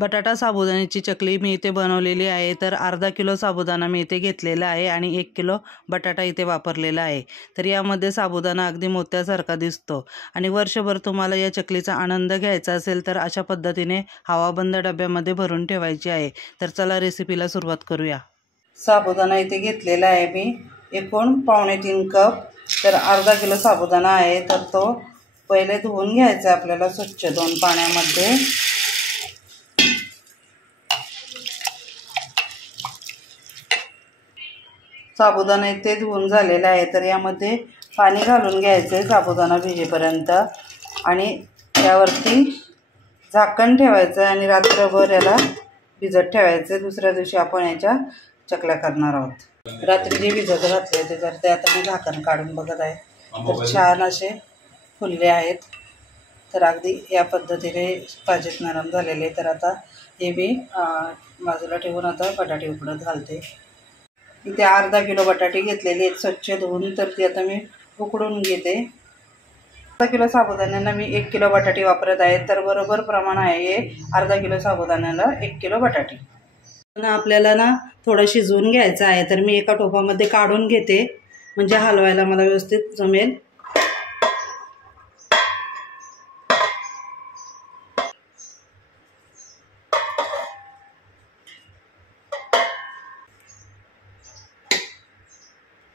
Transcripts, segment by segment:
बटाटा साबुदाण्याची चकली मी इथे बनवलेली आहे। तर अर्धा किलो साबुदाणा मी इथे घेतलेला आहे आणि 1 किलो बटाटा इथे वापरलेला आहे। तर यामध्ये साबुदाणा अगदी मोत्यासारखा दिसतो आणि वर्षभर तुम्हाला या चकलीचा आनंद घ्यायचा असेल तर अशा पद्धतीने हवाबंद डब्यामध्ये भरून ठेवायची आहे। तर चला रेसिपीला सुरुवात करूया। साबुदाणा इथे घेतलेला आहे मी एकूण 3.25 कप। तर अर्धा किलो साबुदाणा आहे तर तो पहिले धुवून घ्यायचा आपल्याला स्वच्छ 2 पाण्यामध्ये। साबुदाणा इथे धुवून झालेला आहे तर यामध्ये पाणी घालून घ्यायचे साबुदाणा भिजेपर्यंत आणि यावरती झाकण ठेवायचं आणि रात्रभर याला भिजत ठेवायचे। दुसऱ्या दिवशी आपण याच्या चकल्या करणार आहोत। रात्री जे भिजत घातले होते तर ते आता मी झाकण काढून बघत आहे तर छान असे फुलले आहेत। तर अगदी या पद्धतीने ताजेत नरम झालेले। तर आता हे मी बाजूला ठेवून आता बटाटे उकडत घालते। इथे अर्धा किलो बटाटे घेतलेले आहेत स्वच्छ धुवून। तर ती आता मी उकडून घेते। अर्धा किलो साबुदाण्याला मी 1 किलो बटाटे वापरत आहे। तर बरोबर प्रमाण आहे अर्धा किलो साबुदाण्याला 1 किलो बटाटे। आपल्याला ना थोडं शिजवून घ्यायचं आहे तर मी एका टोपामध्ये काढून घेते म्हणजे हलवायला मला व्यवस्थित जमेल।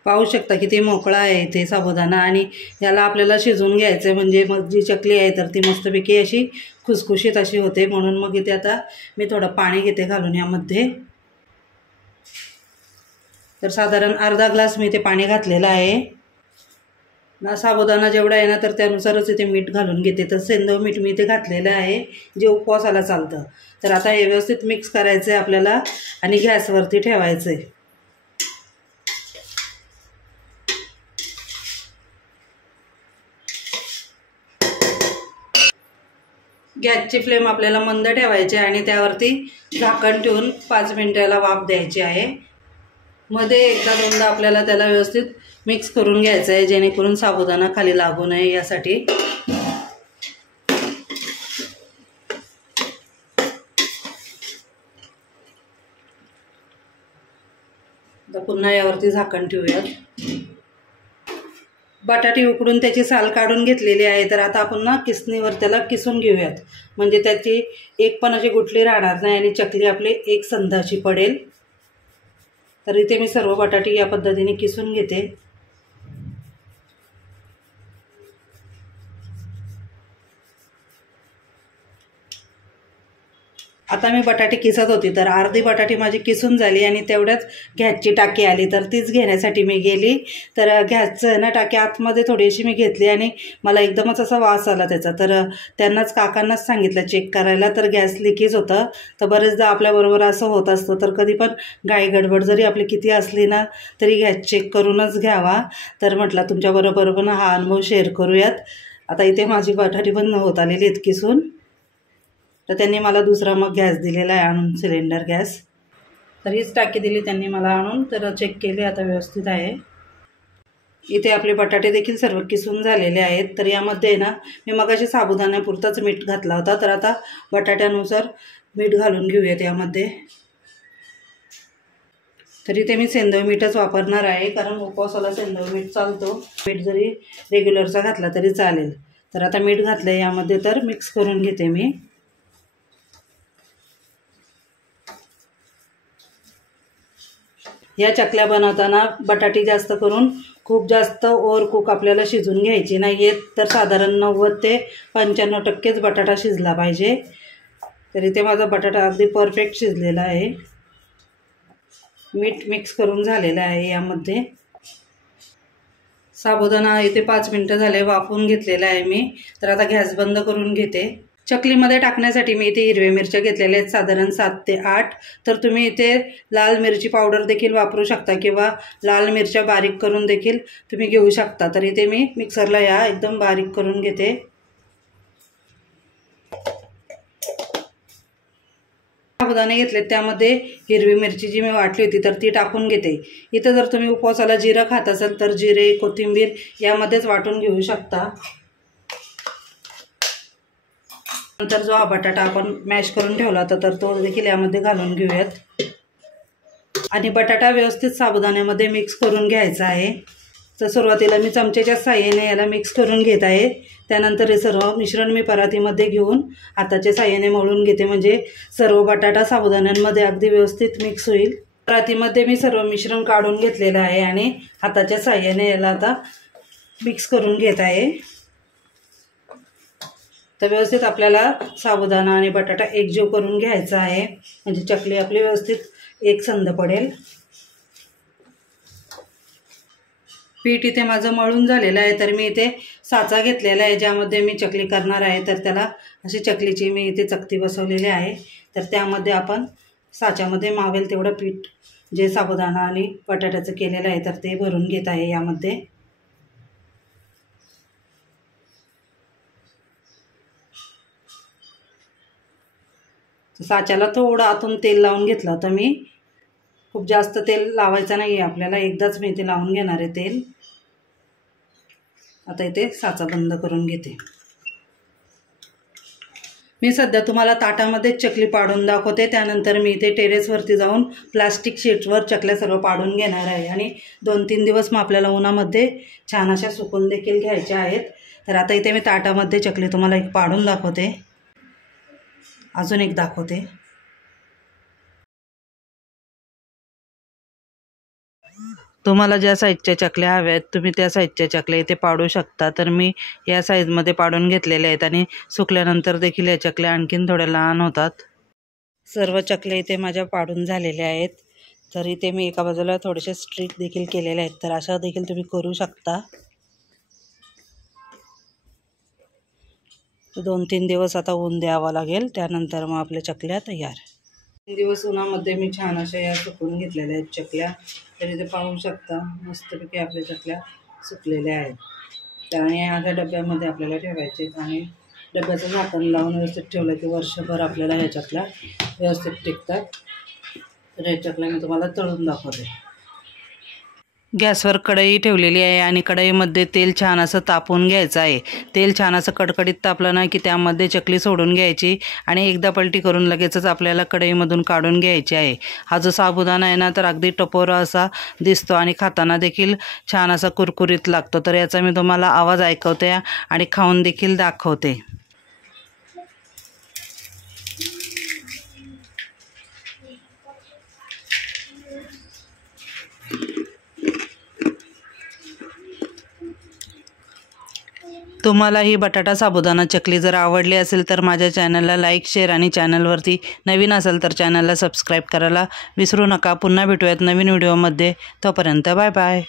पाहू शकता किती मोकळा आहे इथे साबुदाणा आणि याला आपल्याला शिजवून घ्यायचं आहे म्हणजे मग जी चकली आहे तर ती मस्तपैकी अशी खुसखुशीत अशी होते। म्हणून मग इथे आता मी थोडं पाणी घेते घालून यामध्ये। तर साधारण अर्धा ग्लास मी इथे पाणी घातलेलं आहे ना। साबुदाणा जेवढा आहे ना तर त्यानुसारच इथे मीठ घालून घेते। तर सेंधव मीठ मी इथे घातलेलं आहे जे उपवासाला चालतं। तर आता हे व्यवस्थित मिक्स करायचं आहे आपल्याला आणि गॅसवरती ठेवायचं आहे। गॅसची फ्लेम आपल्याला मंद ठेवायची आणि त्यावरती झाकण ठेवून 5 मिनिटाला वाफ द्यायची आहे। मध्ये एकदा दोनदा आपल्याला त्याला व्यवस्थित मिक्स करून घ्यायचं आहे जेणेकरून साबुदाणा खाली लागू नये यासाठी। आता पुन्हा यावरती झाकण ठेवूयात। बटाटे उकडून त्याची साल काढून घेतलेली आहे। तर आता आपण ना किसणीवर त्याला किसून घेऊयात म्हणजे त्याची एक पण अशी गुठली राहणार नाही आणि चकली आपली एक संध अशी पडेल। तर इथे मी सर्व बटाटे या पद्धतीने किसून घेते। आता मी बटाटे किसत होती तर अर्धी बटाटे माझी किसून झाली आणि तेवढ्याच गॅसची टाकी आली तर तीच घेण्यासाठी मी गेली। तर गॅसचं ना टाकी आतमध्ये थोडीशी मी घेतली आणि मला एकदमच असा वास आला त्याचा। तर त्यांनाच काकांनाच सांगितलं चेक करायला तर गॅस लिकेज होतं। तर बरेचदा आपल्याबरोबर असं होत असतं तर कधी पण घाई गडबड जरी आपली किती असली ना तरी गॅस चेक करूनच घ्यावा। तर म्हटलं तुमच्याबरोबर पण हा अनुभव शेअर करूयात। आता इथे माझी बटाटे पण होत आलेली आहेत किसून। तर त्यांनी मला दुसरा मग गॅस दिलेला आहे आणून सिलेंडर गॅस। तर हीच टाकी दिली त्यांनी मला आणून। तर चेक केले आता व्यवस्थित आहे। इथे आपले बटाटे देखील सर्व किसून झालेले आहेत। तर यामध्ये ना मी मगाशी साबुदाण्यापुरताच मीठ घातला होता तर आता बटाट्यानुसार मीठ घालून घेऊयात यामध्ये। तर इथे मी सेंधव मीठच वापरणार आहे कारण उपवासाला सेंधव मीठ चालतो। मीठ जरी रेग्युलरचा घातला तरी चालेल। तर आता मीठ घातलं यामध्ये तर मिक्स करून घेते मी। या चकल्या बनवताना बटाटे जास्त करून खूप जास्त ओव्हरकुक आपल्याला शिजून घ्यायची नाही आहेत। तर साधारण 90 ते 95% बटाटा शिजला पाहिजे। तर इथे माझा बटाटा अगदी परफेक्ट शिजलेला आहे। मीठ मिक्स करून झालेलं आहे यामध्ये। साबुदाणा इथे 5 मिनिटं झाले वाफवून घेतलेला आहे मी। तर आता गॅस बंद करून घेते। चकलीमध्ये टाकण्यासाठी मी इथे हिरव्या मिरच्या घेतलेल्या आहेत साधारण 7 ते 8। तर तुम्ही इथे लाल मिरची पावडर देखील वापरू शकता किंवा लाल मिरच्या बारीक करून देखील तुम्ही घेऊ शकता। तर इथे मी मिक्सरला या एकदम बारीक करून घेते। साबुदाणे घेतले त्यामध्ये हिरवी मिरची जी मी वाटली होती तर ती टाकून घेते। इथे जर तुम्ही उपवासाला जिरं खात असाल तर जिरे कोथिंबीर यामध्येच वाटून घेऊ शकता। नंतर जो हा बटाटा आपण मॅश करून ठेवला होता तर तो देखील यामध्ये घालून घेऊयात आणि बटाटा व्यवस्थित साबुदाण्यामध्ये मिक्स करून घ्यायचा आहे। तर सुरुवातीला मी चमच्याच्या साहाय्याने याला मिक्स करून घेत आहे। त्यानंतर हे सर्व मिश्रण मी परातीमध्ये घेऊन हाताच्या साहाय्याने मळून घेते, म्हणजे सर्व बटाटा साबुदाण्यांमध्ये अगदी व्यवस्थित मिक्स होईल। परातीमध्ये मी सर्व मिश्रण काढून घेतलेलं आहे आणि हाताच्या साहाय्याने याला आता मिक्स करून घेत आहे। तर व्यवस्थित आपल्याला साबुदाणा आणि बटाटा एकजीव करून घ्यायचा आहे, म्हणजे चकली आपली व्यवस्थित एकसंध पडेल। पीठ इथे माझं मळून झालेलं आहे, तर मी इथे साचा घेतलेला आहे ज्यामध्ये मी चकली करणार आहे। तर त्याला अशी चकलीची मी इथे चकती बसवलेली आहे। तर त्यामध्ये आपण साच्यामध्ये मावेल तेवढं पीठ जे साबुदाणा आणि बटाट्याचं केलेलं आहे तर ते भरून घेत आहे यामध्ये। साच्याला थोडं आतून तेल लावून घेतलं, तर मी खूप जास्त तेल लावायचं नाही आहे आपल्याला, एकदाच मी इथे लावून घेणार आहे तेल। आता इथे साचा बंद करून घेते। मी सध्या तुम्हाला ताटामध्ये चकली पाडून दाखवते, त्यानंतर मी इथे टेरेसवरती जाऊन प्लास्टिक शीटवर चकल्या सर्व पाडून घेणार आहे आणि 2-3 दिवस मग आपल्याला उन्हामध्ये छान अशा सुकून देखील घ्यायच्या आहेत। तर आता इथे मी ताटामध्ये चकली तुम्हाला एक पाडून दाखवते, अजून एक दाखवते। तुम्हाला ज्या साईजच्या चकल्या हव्या आहेत तुम्ही त्या साईजच्या चकल्या इथे पाडू शकता। तर मी या साईजमध्ये पाडून घेतलेल्या आहेत आणि सुकल्यानंतर देखील या चकल्या आणखीन थोड्या लहान होतात। सर्व चकल्या इथे माझ्या पाडून झालेल्या आहेत। तर इथे मी एका बाजूला थोडेसे स्ट्रिक देखील केलेले आहेत, तर अशा देखील तुम्ही करू शकता। 2-3 दिवस आता ऊन द्यावं लागेल, त्यानंतर मग आपल्या चकल्या तयार। 3 दिवस उन्हामध्ये मी छान अशा या सुकवून घेतलेल्या आहेत चकल्या। तर इथे पाहू शकता मस्तपैकी आपल्या चकल्या सुकलेल्या आहेत। तर आणि ह्या डब्यामध्ये आपल्याला ठेवायचे आणि डब्याचं झाकण लावून व्यवस्थित ठेवलं की वर्षभर आपल्याला ह्या चकल्या व्यवस्थित टिकतात। तर ह्या चकल्या मी तुम्हाला तळून दाखवते। गॅसवर कढई ठेवलेली आहे आणि कढईमध्ये तेल छान असं तापवून घ्यायचं आहे। तेल छान असं कडकडीत तापलं ना की त्यामध्ये चकली सोडून घ्यायची आणि एकदा पलटी करून लगेचच आपल्याला कढईमधून काढून घ्यायची आहे। हा जो साबुदाणा आहे ना तर अगदी टपोरा असा दिसतो आणि खाताना देखील छान असा कुरकुरीत लागतो। तर याचा मी तुम्हाला आवाज ऐकवते आणि खाऊन देखील दाखवते। तुम्हाला ही बटाटा साबुदाणा चकली जर आवडली असेल तर माझ्या चॅनलला लाईक, शेअर आणि चॅनलवरती नवीन असेल तर चॅनलला सबस्क्राईब करायला विसरू नका। पुन्हा भेटूयात नवीन व्हिडिओमध्ये, तोपर्यंत बाय बाय।